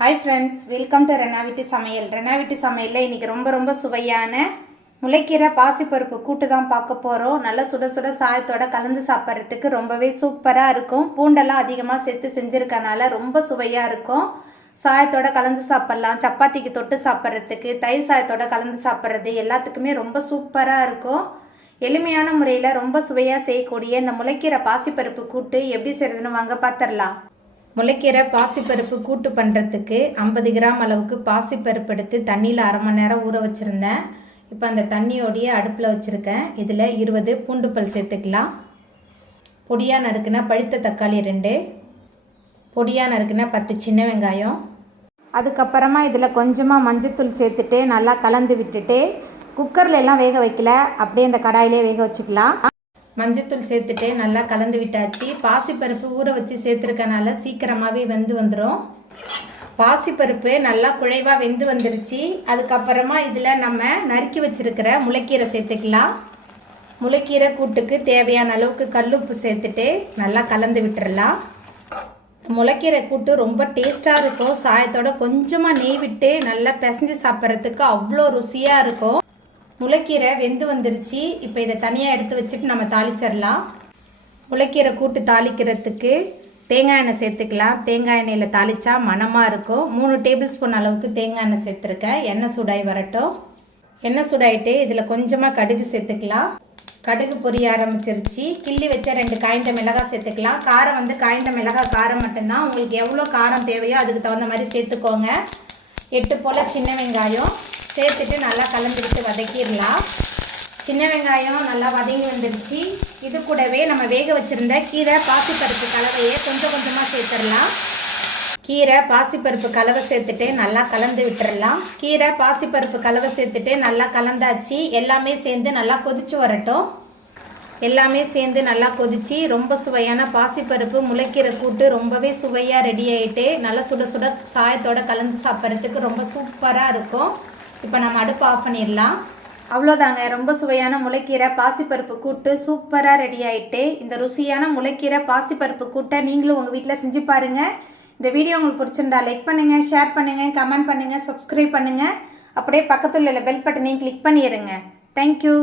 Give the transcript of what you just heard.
Hi friends, welcome to ரெனாவிட்டி சமையல். ரெனாவிட்டி சமையலில் இன்றைக்கி ரொம்ப சுவையான முளைக்கீரை பாசிப்பருப்பு கூட்டு தான் பார்க்க போகிறோம். நல்லா சுட சுட சாயத்தோட கலந்து சாப்பிட்றதுக்கு ரொம்பவே சூப்பராக இருக்கும். பூண்டெல்லாம் அதிகமாக சேர்த்து செஞ்சுருக்கனால ரொம்ப சுவையாக இருக்கும். சாயத்தோட கலந்து சாப்பிட்லாம், சப்பாத்திக்கு தொட்டு சாப்பிட்றதுக்கு, தயிர் சாயத்தோட கலந்து சாப்பிட்றது எல்லாத்துக்குமே ரொம்ப சூப்பராக இருக்கும். எளிமையான முறையில் ரொம்ப சுவையாக செய்யக்கூடிய இந்த முளைக்கீரை பாசிப்பருப்பு கூட்டு எப்படி செய்கிறதுன்னு வாங்க பார்த்துடலாம். முளைக்கீரை பாசிப்பருப்பு கூட்டு பண்ணுறதுக்கு 50 கிராம் அளவுக்கு பாசிப்பருப்பு எடுத்து தண்ணியில் அரை மணி நேரம் ஊற வச்சுருந்தேன். இப்போ அந்த தண்ணியோடைய அடுப்பில் வச்சுருக்கேன். இதில் 20 பூண்டு பல் சேர்த்துக்கலாம். பொடியாக நறுக்குனா பழுத்த தக்காளி 2, பொடியாக நறுக்குனா 10 சின்ன வெங்காயம். அதுக்கப்புறமா இதில் கொஞ்சமாக மஞ்சத்தூள் சேர்த்துட்டு நல்லா கலந்து விட்டுட்டு குக்கரில் எல்லாம் வேக வைக்கல, அப்படியே இந்த கடாயிலே வேக வச்சுக்கலாம். மஞ்சத்தூள் சேர்த்துட்டு நல்லா கலந்து விட்டாச்சு. பாசிப்பருப்பு ஊற வச்சு சேர்த்துருக்கனால சீக்கிரமாகவே வெந்து வந்துடும். பாசிப்பருப்பு நல்லா குழைவாக வெந்து வந்துருச்சு. அதுக்கப்புறமா இதில் நம்ம நறுக்கி வச்சுருக்கிற முளைக்கீரை சேர்த்துக்கலாம். முளைக்கீரை கூட்டுக்கு தேவையான அளவுக்கு கல்லுப்பு சேர்த்துட்டு நல்லா கலந்து விட்டுறலாம். முளைக்கீரை கூட்டு ரொம்ப டேஸ்ட்டாக இருக்கும். சாயத்தோட கொஞ்சமாக நெய் விட்டு நல்லா பிசைஞ்சு சாப்பிட்றதுக்கு அவ்வளோ ருசியாக இருக்கும். முளைக்கீரை வெந்து வந்துருச்சு. இப்போ இதை தனியாக எடுத்து வச்சுட்டு நம்ம தாளிச்சிடலாம். முளைக்கீரை கூட்டு தாளிக்கிறதுக்கு தேங்காய் எண்ணெய் சேர்த்துக்கலாம். தேங்காய் எண்ணெயில் தாளித்தா மணமாக இருக்கும். 3 டேபிள் ஸ்பூன் அளவுக்கு தேங்காய் எண்ணெய் சேர்த்துருக்கேன். எண்ணெய் சூடாகி வரட்டும். எண்ணெய் சூடாயிட்டு இதில் கொஞ்சமாக கடுகு சேர்த்துக்கலாம். கடுகு பொரிய ஆரம்பிச்சிருச்சு. கிள்ளி வச்ச 2 காய்ந்த மிளகாய் சேர்த்துக்கலாம். காரம் காய்ந்த மிளகாய் காரம் மட்டும்தான். உங்களுக்கு எவ்வளோ காரம் தேவையோ அதுக்கு தகுந்த மாதிரி சேர்த்துக்கோங்க. 8 போல் சின்ன வெங்காயம் சேர்த்துட்டு நல்லா கலந்துக்கிட்டு வதக்கிடலாம். சின்ன வெங்காயம் நல்லா வதங்கி வந்துடுச்சு. இது கூடவே நம்ம வேக வச்சுருந்த கீரை பாசிப்பருப்பு கலவையை கொஞ்சமாக சேர்த்துடலாம். கீரை பாசிப்பருப்பு கலவை சேர்த்துட்டு நல்லா கலந்து விட்டுறலாம். கீரை பாசிப்பருப்பு கலவை சேர்த்துட்டு நல்லா கலந்தாச்சு. எல்லாமே சேர்ந்து நல்லா கொதிச்சு வரட்டும். எல்லாமே சேர்ந்து நல்லா கொதிச்சு ரொம்ப சுவையான பாசிப்பருப்பு முளைக்கீரை கூட்டு ரொம்பவே சுவையாக ரெடி ஆகிட்டு நல்லா சுட சுட சாயத்தோட கலந்து சாப்பிட்றதுக்கு ரொம்ப சூப்பராக இருக்கும். இப்போ நம்ம அடுப்பு ஆஃப் பண்ணிடலாம். அவ்வளோதாங்க, ரொம்ப சுவையான முளைக்கீரை பாசிப்பருப்பு கூட்டு சூப்பராக ரெடி ஆகிட்டு. இந்த ருசியான முளைக்கீரை பாசிப்பருப்பு கூட்டை நீங்களும் உங்கள் வீட்டில் செஞ்சு பாருங்கள். இந்த வீடியோ உங்களுக்கு பிடிச்சிருந்தா லைக் பண்ணுங்கள், ஷேர் பண்ணுங்கள், கமெண்ட் பண்ணுங்கள், சப்ஸ்கிரைப் பண்ணுங்கள். அப்படியே பக்கத்தில் உள்ள பெல் பட்டனையும் கிளிக் பண்ணிடுங்க. தேங்க்யூ.